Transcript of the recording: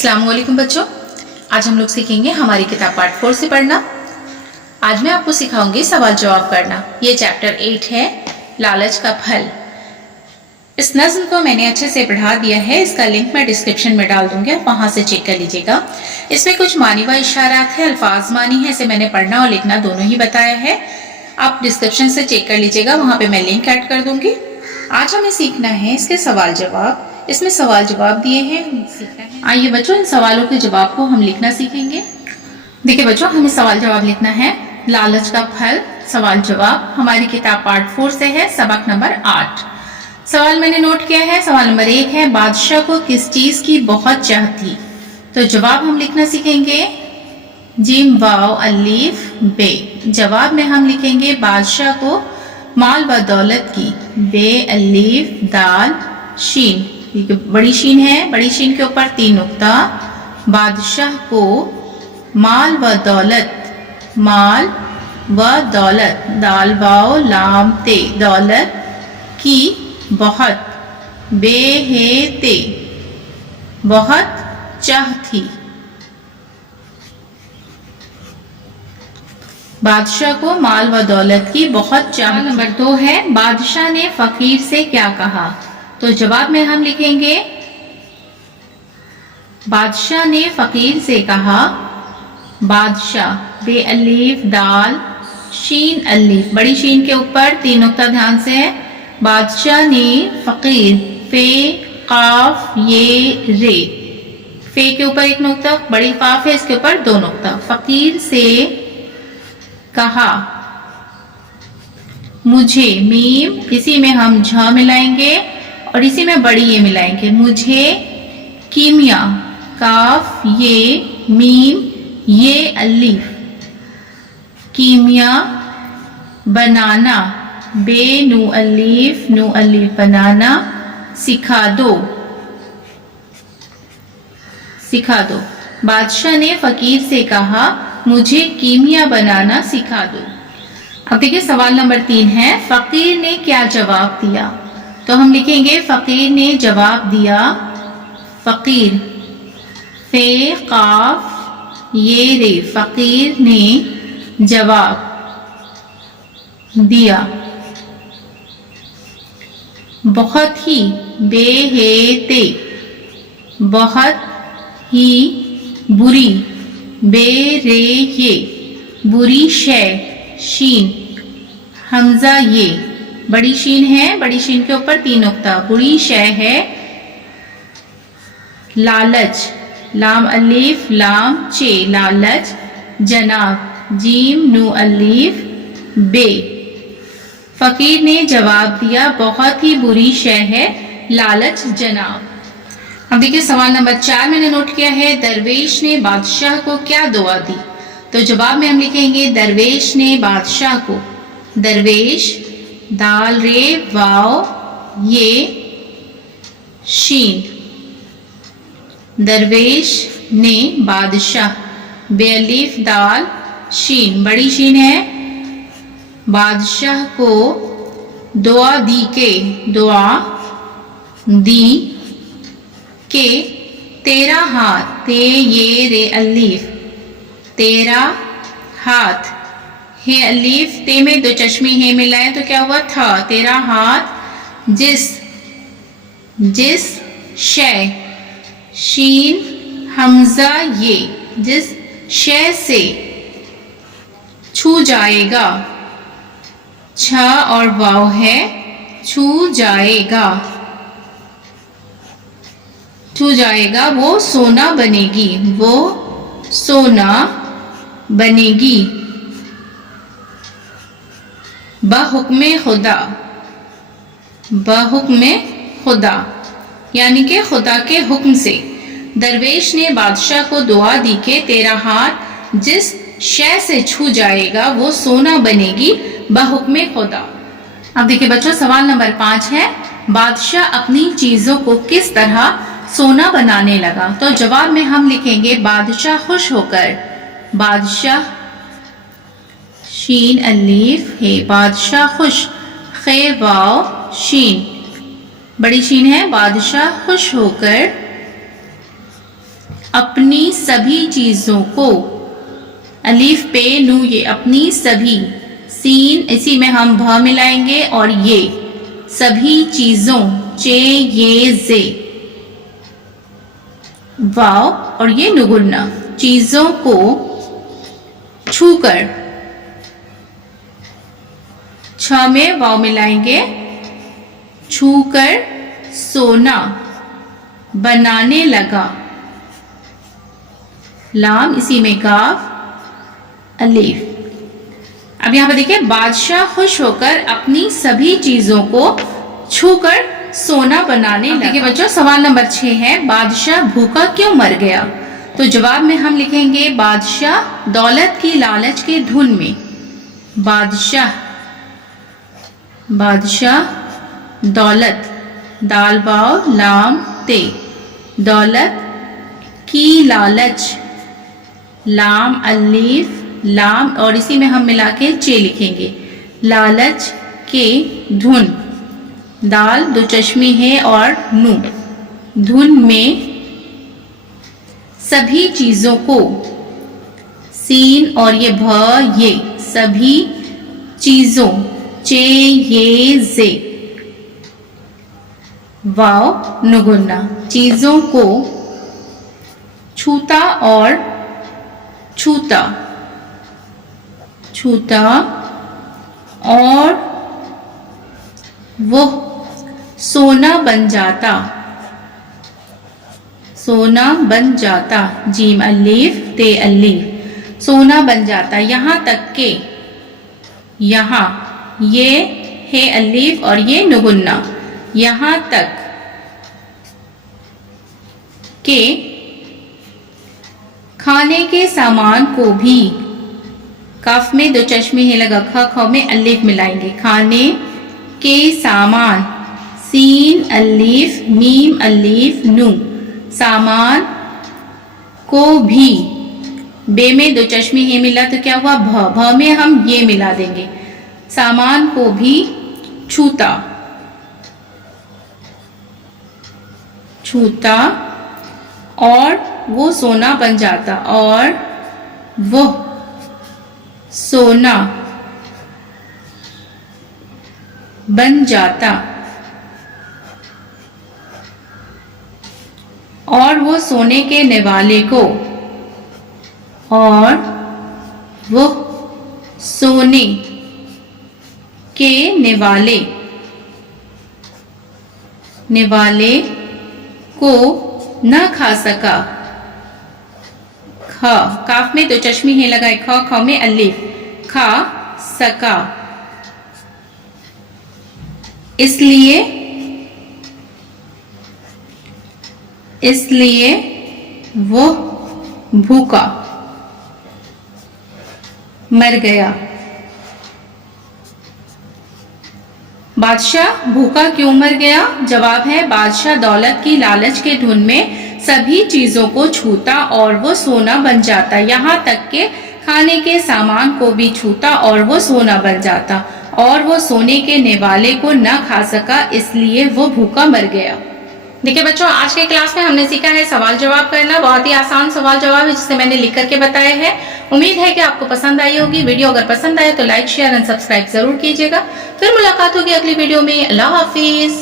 अस्सलाम वालेकुम बच्चों, आज हम लोग सीखेंगे हमारी किताब पार्ट 4 से पढ़ना। आज मैं आपको सिखाऊंगी सवाल जवाब करना। ये चैप्टर 8 है, लालच का फल। इस नज़्म को मैंने अच्छे से पढ़ा दिया है, इसका लिंक मैं डिस्क्रिप्शन में डाल दूंगी, आप वहां से चेक कर लीजिएगा। इसमें कुछ मानी व इशारात है, अल्फाज मानी है, इसे मैंने पढ़ना और लिखना दोनों ही बताया है। आप डिस्क्रिप्शन से चेक कर लीजिएगा, वहां पे मैं लिंक ऐड कर दूंगी। आज हमें सीखना है इसके सवाल जवाब। इसमें सवाल जवाब दिए हैं, सीखना है। आइए बच्चों, इन सवालों के जवाब को हम लिखना सीखेंगे। देखिए बच्चों, हमें सवाल जवाब लिखना है। लालच का फल, सवाल जवाब हमारी किताब पार्ट 4 से है, सबक नंबर 8। सवाल मैंने नोट किया है। सवाल नंबर 1 है, बादशाह को किस चीज की बहुत चाह थी? तो जवाब हम लिखना सीखेंगे जिम वाव अलीफ बे। जवाब में हम लिखेंगे बादशाह को माल व दौलत की, बे अलीफ दाल शीन, बड़ी शीन है, बड़ी शीन के ऊपर 3 नुक्ता। बादशाह को माल व दौलत, माल व दौलत, दाल वाव लाम ते, दौलत की बहुत, बे हे ते, बहुत चाह थी। बादशाह को माल व दौलत की बहुत चाह। नंबर 2 है, बादशाह ने फकीर से क्या कहा? तो जवाब में हम लिखेंगे बादशाह ने फकीर से कहा, बादशाह बे अलीफ दाल शीन अलीफ, बड़ी शीन के ऊपर 3 नुक्ता, ध्यान से है। बादशाह ने फकीर, फे काफ ये रे, फे के ऊपर 1 नुक्ता, बड़ी काफ है, इसके ऊपर 2 नुक्ता। फकीर से कहा, मुझे, मीम, इसी में हम झ मिलाएंगे और इसी में बड़ी ये मिलाएंगे, मुझे कीमिया, काफ ये मीम ये अलीफ, कीमिया बनाना, बे नू अलीफ बनाना सिखा दो, सिखा दो। बादशाह ने फकीर से कहा, मुझे कीमिया बनाना सिखा दो। अब देखिए सवाल नंबर 3 है, फकीर ने क्या जवाब दिया? तो हम लिखेंगे फकीर ने जवाब दिया, फकीर फे काफ ये रे, फकीर ने जवाब दिया बहुत ही, बे हे ते, बहुत ही बुरी, बे रे ये, बुरी शय, शीन हमजा ये, बड़ी शीन है, बड़ी शीन के ऊपर 3 नुक्ता, बुरी शय है लालच, लाम अलीफ लाम चे, लालच, जनाब जीम नू अलीफ बे। फकीर ने जवाब दिया बहुत ही बुरी शय है लालच जनाब। अब देखिए सवाल नंबर 4 मैंने नोट किया है, दरवेश ने बादशाह को क्या दुआ दी? तो जवाब में हम लिखेंगे दरवेश ने बादशाह को, दरवेश दाल रे वाव ये शीन, दरवेश ने बादशाह, बेअलीफ दाल शीन, बड़ी शीन है, बादशाह को दुआ दी के, दुआ दी के, तेरा हाथ, ते ये रे अलीफ, तेरा हाथ, हे अलीफ, ते में 2 चश्मी हे मिलाए तो क्या हुआ? था। तेरा हाथ जिस शय, शीन हमजा ये, जिस शय से छू जाएगा, छ और वाव है, छू जाएगा, छू जाएगा, वो सोना बनेगी, वो सोना बनेगी, बहुक्मे खुदा, बहुक्मे खुदा यानी कि खुदा के हुक्म से। दरवेश ने बादशाह को दुआ दी के तेरा हाथ जिस शय से छू जाएगा वो सोना बनेगी बहुक्मे खुदा। अब देखिए बच्चों सवाल नंबर 5 है, बादशाह अपनी चीजों को किस तरह सोना बनाने लगा? तो जवाब में हम लिखेंगे बादशाह खुश होकर, बादशाह शीन अलीफ है, बादशाह खुश, खे वाव शीन, बड़ी शीन है, बादशाह खुश होकर अपनी सभी चीजों को, अलीफ पे नू ये, अपनी सभी, सीन इसी में हम भ मिलाएंगे और ये, सभी चीजों, चे ये जे, वाव और ये नुगुन्ना, चीजों को छूकर, छ में वाव मिलाएंगे, छूकर सोना बनाने लगा, लाम इसी में गाफ, अलीफ। अब यहां पर देखिए, बादशाह खुश होकर अपनी सभी चीजों को छूकर सोना बनाने लगा। देखिए बच्चों, सवाल नंबर 6 है, बादशाह भूखा क्यों मर गया? तो जवाब में हम लिखेंगे, बादशाह दौलत की लालच के धुन में, बादशाह, बादशाह दौलत, दाल वाव लाम ते, दौलत की लालच, लाम अलीफ लाम और इसी में हम मिला के चे लिखेंगे, लालच के धुन, दाल दो चश्मी है और नू, धुन में सभी चीजों को, सीन और ये भ ये, सभी चीजों, चे ये जे, वाव नुगुन्ना, चीजों को छूता और छूता, छूता और वो सोना बन जाता, सोना बन जाता, जीम अलीफ ते अलीफ, सोना बन जाता, यहां तक के, यहां ये है अलीफ और ये नुगुन्ना, यहां तक के खाने के सामान को भी, काफ में दो चश्मे है लगा, ख ख में अलीफ मिलाएंगे, खाने के सामान, सीन अलीफ मीम अलीफ नू, सामान को भी, बे में दो चश्मे है मिला तो क्या हुआ भ, भ में हम ये मिला देंगे, सामान को भी छूता, छूता और वो सोना बन जाता, और वो सोना बन जाता, और वो सोने के निवाले को, और वो सोने के निवाले, निवाले को न खा सका, ख, काफ में दो चश्मी है लगाए, ख ख में अलीफ, खा सका, इसलिए, इसलिए वो भूखा मर गया। बादशाह भूखा क्यों मर गया? जवाब है, बादशाह दौलत की लालच के धुन में सभी चीजों को छूता और वो सोना बन जाता, यहाँ तक के खाने के सामान को भी छूता और वो सोना बन जाता, और वो सोने के निवाले को न खा सका, इसलिए वो भूखा मर गया। देखिए बच्चों, आज के क्लास में हमने सीखा है सवाल जवाब करना। बहुत ही आसान सवाल जवाब है जिसे मैंने लिख करके बताया है। उम्मीद है कि आपको पसंद आई होगी। वीडियो अगर पसंद आए तो लाइक शेयर एंड सब्सक्राइब जरूर कीजिएगा। फिर मुलाकात होगी अगली वीडियो में। अल्लाह हाफिज।